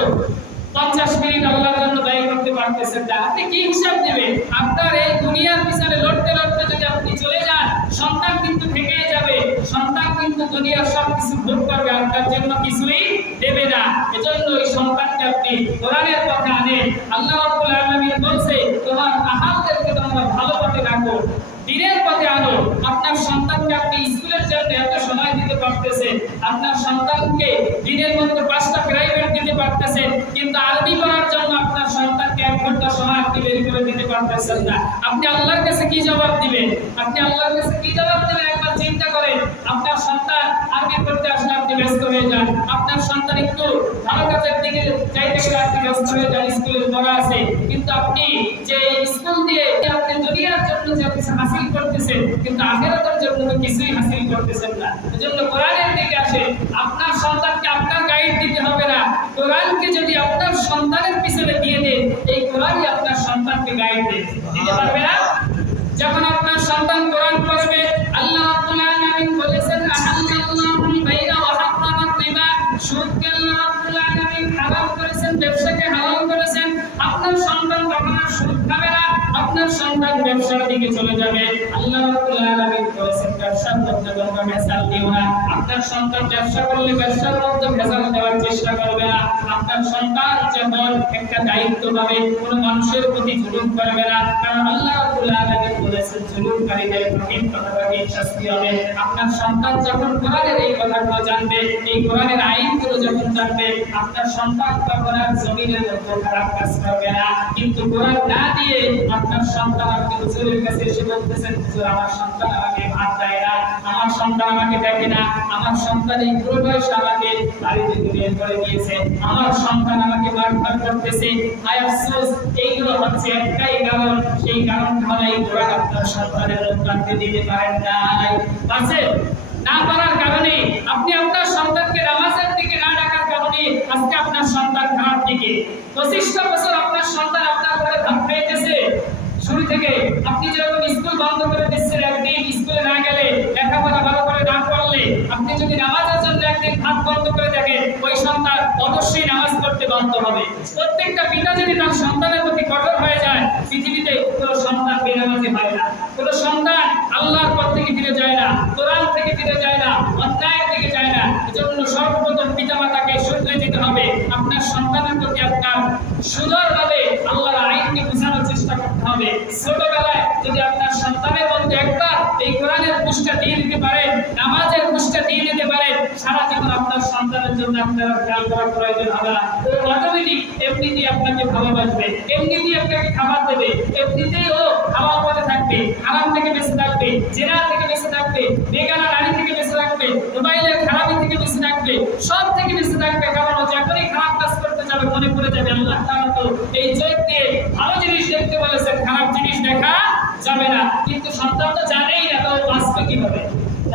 50 মিনিট আল্লাহর জন্য ব্যয় করতে পারতেছেন না। আপনি কি হিসাব দেবেন? আপনার এই দুনিয়ার পিছনে লড়তে লড়তে যদি আপনি চলে যান, সন্তান কিন্তু থেকেই যাবে, সন্তান কিন্তু দুনিয়ার সব কিছু ভোগ করবে, আপনার জন্য কিছুই দেবে না। এজন্য ওই সন্তানকে আপনি কোরআনের পথে আনেন। আল্লাহ রাব্বুল আলামিন বলছে, তোমার আহালদেরকে তোমরা ভালো পথে রাখো, দিনের পথে আনো। আপনার সন্তানকে আপনি স্কুলের জন্য এত সময় দিতে পারতেছেন, আপনার সন্তানকে দিনের মধ্যে 5টা প্রাইভেট দিতে পারতেছেন, কিন্তু আরবি পড়ার জন্য আপনার সন্তানকে 1 ঘন্টা সময় আপনি বের করে দিতে পারতেছেন না। আপনি আল্লাহর কাছে কি জবাব দিবেন? আপনি আল্লাহর কাছে কি জবাব দিবেন? একবার চিন্তা করেন। আপনার সন্তান আরবি পড়তে আসলে আপনি ব্যস্ত হয়ে যান, আপনার সন্তান একটু ভালো কাজের দিকে যাইতে গেলে আপনি ব্যস্ত হয়ে যান, স্কুলে পড়া আছে। কিন্তু আপনি যে স্কুল দিয়ে আপনি দুনিয়ার জন্য যে কিছু হাসিল করতেছেন, কিন্তু আখিরাতের জন্য তো কিছুই হাসিল করতেছেন না। এজন্য কোরআনের দিকে আসেন। আপনার সন্তানকে আপনার গাইড দিতে হবে না, কোরআনকে যদি আপনার সন্তানের পিছনে দিয়ে দেন, এই কোরআনই আপনার সন্তানকে গাইড দিতে পারবে না। যখন আপনার সন্তান কোরআন পড়বে, আল্লাহ রাব্বুল আলামিন বলেছেন, আহাল্লাল্লাহুল বাই'a ওয়া হারামার রিবা, সুদকে আল্লাহ রাব্বুল আলামিন হারাম করেছেন, ব্যবসাকে হারাম করেছেন। আপনার সন্তান তখন আর সুদ খাবে না, আপনার সন্তান ব্যবসার দিকে চলে যাবে। আল্লাহ রাব্বুল আলামিন বলেছেন, ব্যবসার মধ্যে তোমরা মেশাল দিও না। আপনার সন্তান ব্যবসা করলে ব্যবসার মধ্যে ভেজাল দেওয়ার চেষ্টা করবে না। আপনার সন্তান যখন একটা দায়িত্ব পাবে কোনো মানুষের প্রতি জুলুম করবে না, কারণ আল্লাহ রাব্বুল আলামিন বলেছেন জুলুমকারীদের কঠিন কঠিন শাস্তি হবে। আপনার সন্তান যখন কোরআনের এই কথাগুলো জানবে, এই কোরআনের আইনগুলো যখন জানবে, আপনার সন্তান তখন আর জমিনের মধ্যে খারাপ কাজ করবে না। কিন্তু কোরআন না দিয়ে আপনার সন্তান আপনি হুজুরের কাছে এসে বলতেছেন, হুজুর আমার সন্তান আমাকে ভাত দেয় না, আমার সন্তান আমাকে দেখে না, আমার সন্তান এই পুরো বয়সে আমাকে বাড়ি থেকে বের করে দিয়েছে, আমার সন্তান আমাকে মারধর করতেছে, হায় আফসোস। এইগুলো হচ্ছে একটাই কারণ, সেই কারণ হলো এই কোরআন আপনার সন্তানের রক্ষার্থে দিতে পারেন নাই। আছে না পারার কারণে আপনি আপনার সন্তানকে নামাজের দিকে না ডাকার কারণে আজকে আপনার সন্তান খারাপ দিকে। 25টা বছর আপনার সন্তান আপনার ঘরে ভাত খাইতেছে, শুরু থেকে আপনি যেরকম স্কুল বন্ধ করে দিচ্ছেন, একদিন স্কুলে না গেলে, লেখাপড়া ভালো করে না পড়লে, আপনি যদি নামাজের জন্য একদিন হাত বন্ধ করে দেখেন, ওই সন্তান অবশ্যই নামাজ পড়তে বাধ্য হবে। প্রত্যেকটা পিতা যদি তার সন্তানের প্রতি কঠোর হয়ে যায়, পৃথিবীতে কোনো সন্তান বেনামাজি হয় না, কোনো সন্তান আল্লাহর পথ থেকে ফিরে যায় না, কোরআন থেকে ফিরে যায় না, অন্যায় থেকে যায় না। এজন্য সর্বপ্রথম পিতামাতাকে শুধরে যেতে হবে, আপনার সন্তানের প্রতি আপনার সুন্দরভাবে আল্লাহর আইনকে বোঝানোর চেষ্টা করতে হবে। ছোটবেলায় যদি আপনার সন্তানের মধ্যে একবার এই কোরআনের পুষ্টা দিয়ে দিতে পারেন, নামাজের পুষ্টা দিয়ে দিতে পারেন, সারা জীবন আপনার সন্তানের জন্য আপনার খেয়াল করার প্রয়োজন হবে না। ও অটোমেটিক এমনিতেই আপনাকে ভালোবাসবে, এমনিতেই আপনাকে খাবার দেবে, এমনিতেই ও খাওয়ার পথে থাকবে, হারাম থেকে বেঁচে থাকবে, জিনা থেকে বেঁচে থাকবে, বেগানা নারী থেকে বেঁচে থাকবে, মোবাইলের খারাপি থেকে বেঁচে থাকবে, সব থেকে বেঁচে থাকবে। কারণ ও যখনই খারাপ কাজ করতে যাবে মনে পড়ে যাবে আল্লাহ তাআলা তো এই চোখ দিয়ে ভালো জিনিস দেখতে বলেছেন, খারাপ জিনিস দেখা যাবে না। কিন্তু সন্তান তো জানেই না, তো বাঁচবে কিভাবে?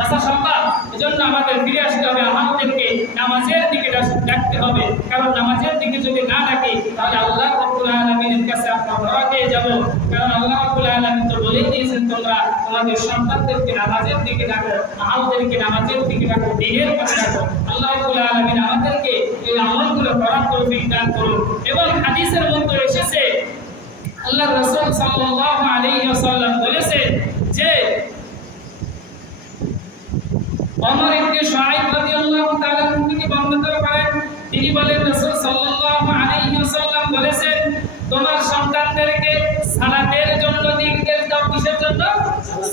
আচ্ছা সন্তান, এজন্য আমাদের ফিরে আসতে হবে, আমাদেরকে নামাজের দিকে ডাকতে হবে। কারণ নামাজের দিকে যদি না ডাকি তাহলে আল্লাহ রাব্বুল আলামিনের কাছে আমরা ধরা খেয়ে যাব। কারণ আল্লাহ রাব্বুল আলামিন তো বলেই দিয়েছেন, তোমরা তোমাদের সন্তানদেরকে নামাজের দিকে ডাকো, আহলদেরকে নামাজের দিকে ডাকো, দ্বীনের পথে ডাকো। আল্লাহ রাব্বুল আলামিন আমাদেরকে এই আমলগুলো করার তৌফিক দান করুন। এবং হাদিসের মধ্যে এসেছে, আল্লাহ রাসূল সাল্লাল্লাহু আলাইহি ওয়াসাল্লাম বলেছেন যে ওমর ইবনে শুআইব রাদিয়াল্লাহু তাআলা থেকে বর্ণনা করেন, তিনি বলেন রাসূল সাল্লাল্লাহু আলাইহি ওয়াসাল্লাম বলেছেন, তোমার সন্তানদেরকে সালাতের জন্য নির্দেশ দাও। কিসের জন্য?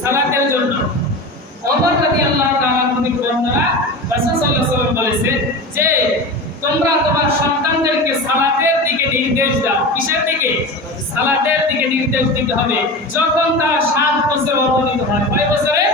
সালাতের জন্য। ওমর রাদিয়াল্লাহু তাআলা থেকে বর্ণনা, রাসূল সাল্লাল্লাহু আলাইহি ওয়াসাল্লাম বলেছেন যে তোমরা তোমার সন্তানদেরকে সালাতের দিকে নির্দেশ দাও। কিসের দিকে? সালাতের দিকে নির্দেশ দিতে হবে যখন তার 7 বছর অবনীত হয়। কয় বছরে?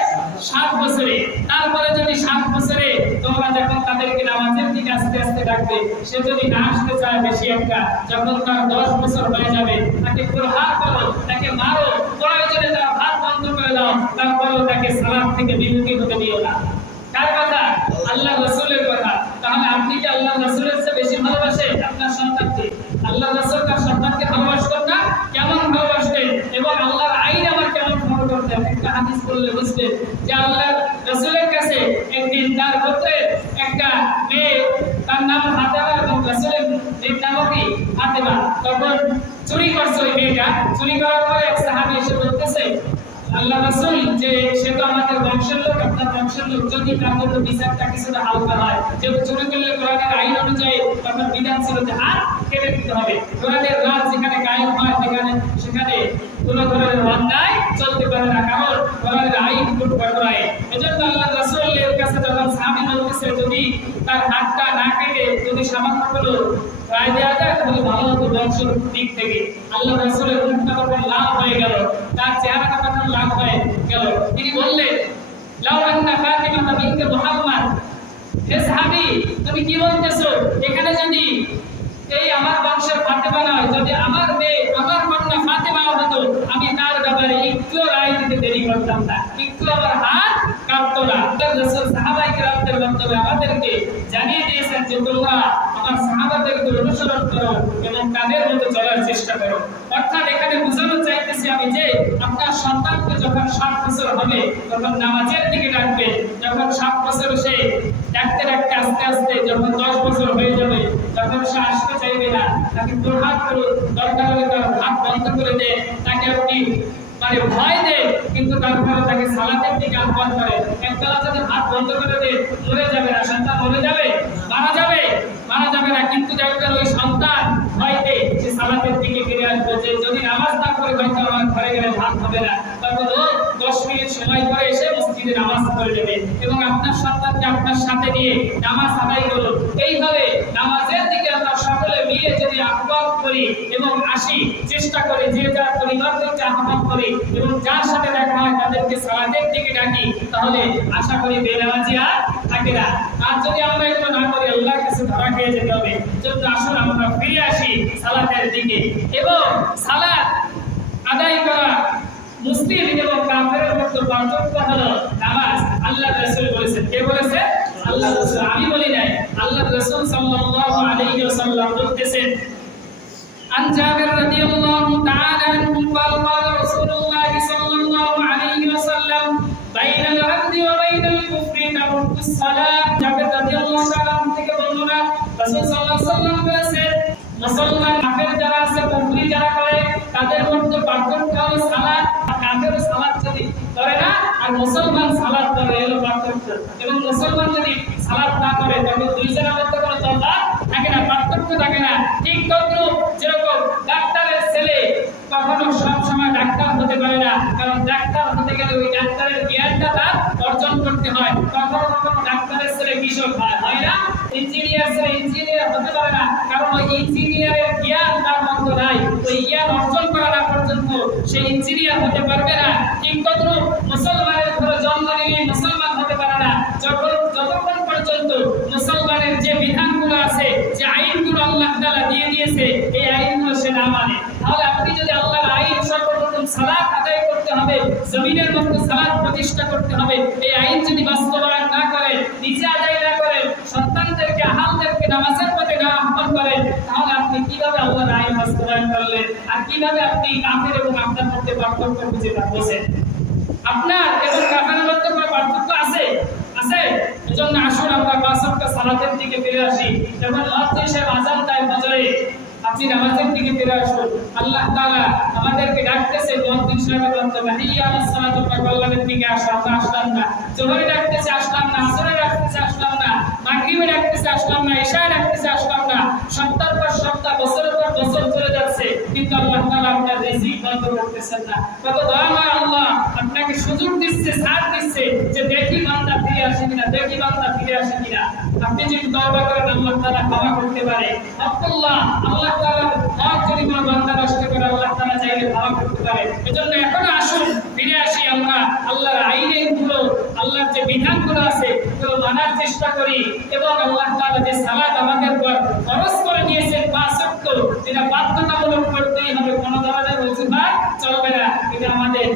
7 বছরে। তারপরে যদি 7 বছরে তোমরা যখন তাদেরকে নামাজের দিকে আস্তে আস্তে ডাকবে, সে যদি না আসতে চায় বেশি একটা, যখন তার 10 বছর হয়ে যাবে, তাকে প্রহার করো, তাকে মারো, প্রয়োজনে তার হাত বন্ধ করে দাও, তারপরেও তাকে সালাত থেকে বিমুখী হতে দিও না। কার কথা? আল্লাহ রাসূলের কথা। তাহলে আপনি কি আল্লাহ রাসূলের চেয়ে বেশি ভালোবাসেন আপনার সন্তানকে? আল্লাহ রাসূল তার সন্তানকে ভালোবাসতেন না? কেমন ভালোবাসতেন? এবং আল্লাহর আইন আমার কেমন ফলো করতেন? একটা হাদিস বললে বুঝবেন যে আল্লাহ রাসূলের কাছে একদিন তার গোত্রের একটা মেয়ে, তার নাম ফাতেমা, এবং রাসূলের নাম কি? ফাতেমা। তখন চুরি করছে ওই মেয়েটা। চুরি করার পরে এক সাহাবী এসে বলতেছে, আল্লাহ রাসূল, যে সে তো আমাদের বংশের লোক, আপনার বংশের লোক, যদি তার জন্য বিচারটা কিছুটা হালকা হয়, যে চুরি করলে কোরআনের আইন অনুযায়ী আপনার বিধান ছিল যে হাত কেটে দিতে হবে। কোরআনের রাত যেখানে কায়েম হয় সেখানে কোনো ধরনের অন্যায় চলতে পারে না, কারণ কোরআনের আইন খুব কঠোর আইন। এজন্য আল্লাহ রাসূলের কাছে যখন সাহাবী বলতেছে যদি তার হাতটা না কেটে যদি সামান্য কোনো রায় দেওয়া যায় তাহলে ভালো হতো বংশের দিক থেকে। আল্লাহ রাসূলের মুখটা তখন লাল হয়ে গেল, তার চেহারাটা তখন লাল হয়ে গেল। তিনি বললেন, লাউ আন্না ফাতিমা বিনতে মুহাম্মদ, হে সাহাবী তুমি কি বলতেছো? এখানে যদি এই আমার বংশের ফাতেমা নয়, যদি আমার মেয়ে, আমার কন্যা ফাতেমা হতো, আমি তার ব্যাপারে একটু রায় দিতে দেরি করতাম না, একটু আমার হাত কাঁপতো না। রাসূল সাহাবায়ে কিরামদের মাধ্যমে আমাদেরকে জানিয়ে দিয়েছেন যে তোমরা আমার সাহাবাদেরকে অনুসরণ করো এবং তাদের মতো চলার চেষ্টা করো। অর্থাৎ এখানে বোঝানো চাইতেছি আমি যে আপনার সন্তানকে যখন 7 বছর হবে তখন নামাজের দিকে ডাকবেন। যখন 7 বছর সে ডাকতে ডাকতে আস্তে আস্তে যখন 10 বছর হয়ে যাবে, যখন সে আসতে চাইবে না, তাকে প্রহার করুন, দরকার হলে তার হাত বন্ধ করে দেন, তাকে আপনি মানে ভয় দেয়, কিন্তু তারপরে তাকে সালাতের দিকে আহ্বান করে। একবেলা যদি হাত বন্ধ করে দেয়, মরে যাবে না, সন্তান মরে যাবে, মারা যাবে, মারা যাবে না, কিন্তু দেখবেন ওই সন্তান ভয়তে সে সালাতের দিকে ফিরে আসবে, যে যদি নামাজ না করে হয়তো আমার ঘরে গেলে ভাত হবে না, তখন ও 10 মিনিট সময় করে এসে মসজিদে নামাজ পড়ে নেবে এবং আপনার সন্তানকে আপনার সাথে নিয়ে নামাজ আদায় করুন। এইভাবে নামাজের দিকে আমরা সকলে মিলে যদি আহ্বান করি এবং আসি, চেষ্টা করি যে যার পরিবারকে আহ্বান করি এবং যার সাথে দেখা হয় তাদেরকে সালাতের দিকে ডাকি, তাহলে আশা করি বেনামাজি আর থাকে না। আর যদি আমরা এগুলো না করি আল্লাহর কাছে ধরা খেয়ে যেতে হবে। জন্য আসুন আমরা ফিরে আসি সালাতের দিকে। এবং সালাত আদায় করা মুসলিম এবং কাফেরের মধ্যে পার্থক্য হলো নামাজ। আল্লাহ রাসূল বলেছেন, কে বলেছে? আল্লাহ রাসূল, আমি বলি নাই, আল্লাহ রাসূল সাল্লাল্লাহু আলাইহি ওয়াসাল্লাম বলতেছেন, عن جابر رضي الله تعالى عنه قال قال رسول الله صلى الله عليه وسلم بين العبد وبين الكفر ترك الصلاة। جابر رضي الله تعالى عنه থেকে বর্ণনা, রাসূল সাল্লাল্লাহু আলাইহি ওয়াসাল্লাম বলেছেন, মুসলমান কাফের যারা আছে, কুফরি যারা করে, তাদের মধ্যে পার্থক্য হলো সালাত। কাফের সালাত যদি করে না আর মুসলমান সালাত করে, এলো পার্থক্য। এবং মুসলমান যদি সালাত না করে তবে দুইজনের মধ্যে কোনো তফাৎ থাকে না, পার্থক্য থাকে না। ঠিক তদ্রূপ যেরকম ডাক্তারের ছেলে কখনো সব সময় ডাক্তার হতে পারে না, কারণ ডাক্তার হতে গেলে ওই ডাক্তারের জ্ঞানটা তার অর্জন করতে হয়। কখনো কখনো ডাক্তারের ছেলে কৃষক হয় না, ইঞ্জিনিয়ার ছেলে ইঞ্জিনিয়ার হতে পারে না, কারণ ওই ইঞ্জিনিয়ারের জ্ঞান তার মধ্যে নাই, ওই জ্ঞান অর্জন করা না পর্যন্ত সে ইঞ্জিনিয়ার হতে পারবে না। ঠিক তদ্রূপ মুসলমানের ঘরে জন্ম নিয়ে মুসলমান হতে পারে না যতক্ষণ পর্যন্ত মুসলমানের যে বিধানগুলো আছে, যে আইনগুলো আল্লাহ তাআলা দিয়ে দিয়েছে, এই আইনগুলো সে না মানে। তাহলে আপনি যদি আল্লাহর আইন সর্বপ্রথম সালাত আদায় করতে হবে, জমিনের মধ্যে সালাত প্রতিষ্ঠা করতে হবে, এই আইন যদি বাস্তবায়ন না করে, নিজে আদায় না করে, সন্তানদেরকে আহালদেরকে নামাজের পথে না আহ্বান করেন, তাহলে আপনি কিভাবে আল্লাহর আইন বাস্তবায়ন করলেন? আর কিভাবে আপনি কাফের এবং আপনার মধ্যে পার্থক্য খুঁজে পাচ্ছেন? আপনার এবং কাফেরের মধ্যে কোনো পার্থক্য আছে? আছে। এজন্য আসুন আমরা 5 ওয়াক্ত সালাতের দিকে ফিরে আসি। যখন মুয়াজ্জিন সাহেব আযান দেয় ফজরে, আপনি নামাজের দিকে ফিরে আসুন। আল্লাহ তাআলা আমাদেরকে ডাকতেছে, মুয়াজ্জিন সাহেব বলতে হাইয়া আলাস সালাতু আল্লাহর দিকে আসো, আমরা আসলাম না। জোহরে ডাকতেছে আসলাম না, আসরে ডাকতেছে আসলাম না, মাগরিবে ডাকতেছে আসলাম না, ইশায় ডাকতেছে আসলাম না। সপ্তাহ পর সপ্তাহ, বছরের পর বছর চলে যাচ্ছে, কিন্তু আল্লাহ তাআলা আপনার রিজিক বন্ধ করতেছেন না। কত দয়াময় আল্লাহ আপনাকে সুযোগ দিচ্ছে, ছাড় দিচ্ছে, যে দেখি বান্দা ফিরে আসে কিনা, দেখি বান্দা ফিরে আসে কিনা। আপনি যদি তওবা করেন আল্লাহ তাআলা ক্ষমা করতে পারে। আল্লাহ তাআলা হক যদি কোনো বান্দা নষ্ট করে আল্লাহ তাআলা চাইলে ক্ষমা করতে পারে। এজন্য এখন আসুন ফিরে আসি, আমরা আল্লাহর আইনগুলো, আল্লাহর যে বিধানগুলো আছে সেগুলো মানার চেষ্টা করি এবং আল্লাহ তাআলা যে সালাত আমাদের উপর ফরজ করে দিয়েছেন 5 ওয়াক্ত, যেটা বাধ্যতামূলক করতেই হবে, কোনো ধরনের অজুহাত চলবে না। এটা আমাদের,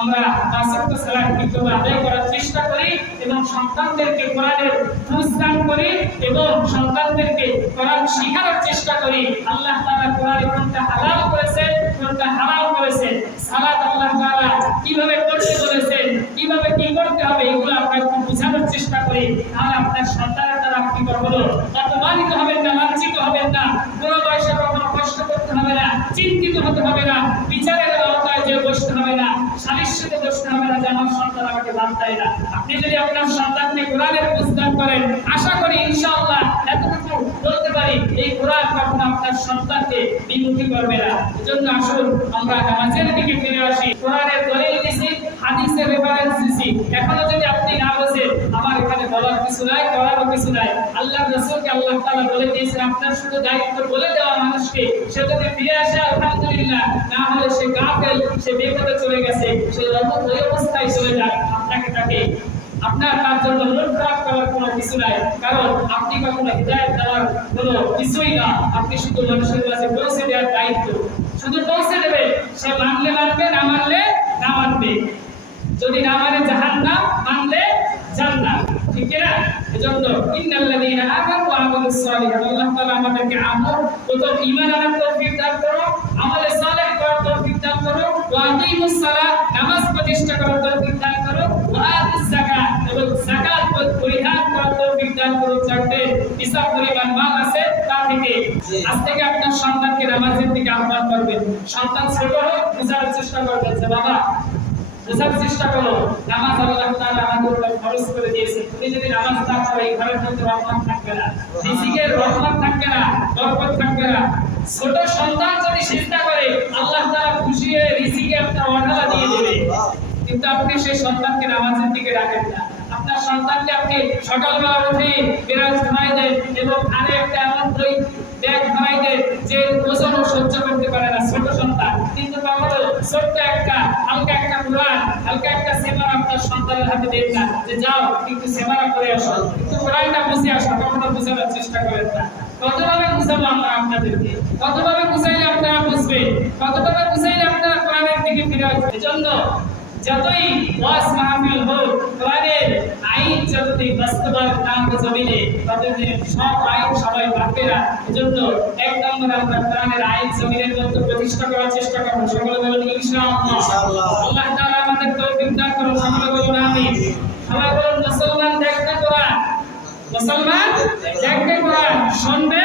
আমরা 5 ওয়াক্ত সালাত ঠিকভাবে আদায় করার চেষ্টা করি এবং সন্তানদেরকে কোরআনের বুঝদান করি এবং সন্তানদেরকে কোরআন শেখানোর চেষ্টা করি। আল্লাহ তাআলা কোরআনে কোনটা হালাল করেছেন, কোনটা হারাম করেছেন, সালাত আল্লাহ তাআলা কিভাবে পড়তে বলেছেন, কিভাবে কি করতে হবে, এগুলো আমরা একটু বোঝানোর চেষ্টা করি। তাহলে আপনার সন্তানের দ্বারা আপনি কখনো অপমানিত হবেন না, লাঞ্ছিত হবেন না, কোনো বয়সে কখনো কষ্ট করতে হবে না, চিন্তিত হতে হবে না, বিচারের আওতায় যে বসতে হবে না, সালিশে বসতে হবে না যে আমার সন্তান আমাকে বাদ দেয় না। আপনি যদি আপনার সন্তানকে কোরআনের বুঝদান করেন, আশা করি ইনশাআল্লাহ এতটুকু বলতে পারি, এই কোরআন কখনো আপনার সন্তানকে বিমুখী করবে না। এজন্য আসুন আমরা নামাজের দিকে ফিরে আসি। কোরআনের দলিল দিছি, হাদিসের রেফারেন্স দিছি, এখনো যদি আপনি না বোঝেন, আমার এখানে বলার কিছু নাই, করারও কিছু নাই। আল্লাহর রাসূলকে আল্লাহ তাআলা বলে দিয়েছেন, আপনার শুধু দায়িত্ব বলে দেওয়া মানুষকে, সে যদি ফিরে আসে আলহামদুলিল্লাহ, না হলে সে গাফেল, সে বিপদে চলে গেছে, সে ওই অবস্থায় চলে যায়। তাকে আপনার তার জন্য মন খারাপ করার কোনো কিছু নাই, কারণ আপনি কখনো হিদায়াত দেওয়ার কোনো কিছুই না। আপনি শুধু মানুষের কাছে পৌঁছে দেওয়ার দায়িত্ব, শুধু পৌঁছে দেবে। সে মানলে মানবে, না মানলে না মানবে। যদি না মানে জাহান্নাম, মানলে জান্নাত, ঠিক না? এজন্য ইন্নাল্লাযীনা আমানু ওয়া আমিলুস সালিহাত, আল্লাহ তাআলা আমাদেরকে প্রথম ঈমান আনার তৌফিক দান করো, আমলে সালেহ করার তৌফিক দান করো, ওয়া আকিমুস সালাত, নামাজ প্রতিষ্ঠা করার তৌফিক দান করো, ওয়া আতুজ যাকাত, এবং যাকাত পরিহার করার তৌফিক দান করো। যাতে হিসাব পরিমাণ মাল আছে তার থেকে আজ থেকে আপনার সন্তানকে নামাজের দিকে আহ্বান করবেন। সন্তান ছোট হোক, বোঝার চেষ্টা করবেন যে বাবা বোঝার চেষ্টা করো, নামাজ আল্লাহ তাআলা আমাদের উপর ফরজ করে দিয়েছেন। তুমি যদি নামাজ না পড়ো, এই ঘরের মধ্যে রহমত থাকবে না, রিজিকের রহমত থাকবে না, বরকত থাকবে না। ছোট সন্তান যদি সিজদা করে, আল্লাহ তাআলা খুশি হয়ে রিজিকে আপনার অঢালা দিয়ে দেবে। কিন্তু আপনি সেই সন্তানকে নামাজের দিকে ডাকেন না। আপনার সন্তানকে আপনি সকালবেলা উঠে বিরাজ ধরাই দেন এবং কানে একটা এমন বই ব্যাগ ধরাই দেন যে ওজনও সহ্য করতে পারে না ছোট সন্তান। কিন্তু কখনো ছোট্ট একটা হালকা একটা কোরআন, হালকা একটা সেমারা আপনার সন্তানের হাতে দেন না যে যাও একটু সেমারা করে আসো, একটু কোরআনটা বুঝে আসো। কখনো বোঝানোর চেষ্টা করেন না। কতভাবে বুঝাবো আমরা আপনাদেরকে, কতভাবে বুঝাইলে আপনারা বুঝবেন, কতভাবে বুঝাইলে আপনারা কোরআনের দিকে ফিরে আসবেন। এজন্য যতই ওয়াজ মাহফিল হোক, কোরআনের আইন যতই বাস্তবায়ন না হবে জমিনে, ততদিন সব আইন সবাই মানবে না। এজন্য এক নম্বরে আমরা কোরআনের আইন জমিনের মধ্যে প্রতিষ্ঠা করার চেষ্টা করব। সকলে বলুন ইনশাআল্লাহ। আল্লাহ তাআলা আমাদের তৌফিক দান করুন। সকলে বলুন আমিন। সবাই বলুন মুসলমান দেখতে কোরআন, মুসলমান দেখতে কোরআন, শুনবে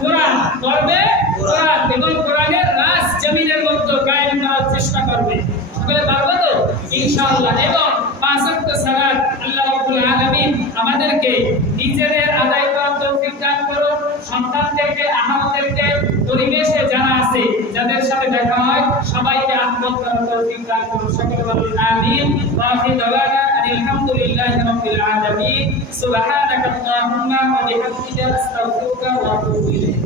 কোরআন, করবে কোরআন এবং কোরআনের রাজ জমিনের মধ্যে কায়েম করার চেষ্টা করবে। সকলে পারবে তো ইনশাআল্লাহ। এবং পাঁচ ওয়াক্ত সালাত আল্লাহ রাব্বুল আলামিন আমাদেরকে নিজেদের আদায় করার তৌফিক দান করুন। সন্তানদেরকে, আহমদেরকে, পরিবেশে যারা আছে যাদের সাথে দেখা হয় সবাইকে আহ্বান করার তৌফিক দান করুন। সকলে বলুন আমিন। ওয়া আখিরু দাওয়ানা আলহামদুলিল্লাহি রাব্বিল আলামিন। সুবহানাকা আল্লাহুম্মা ওয়া বিহামদিকা আস্তাগফিরুকা ওয়া আতুবু ইলাইক।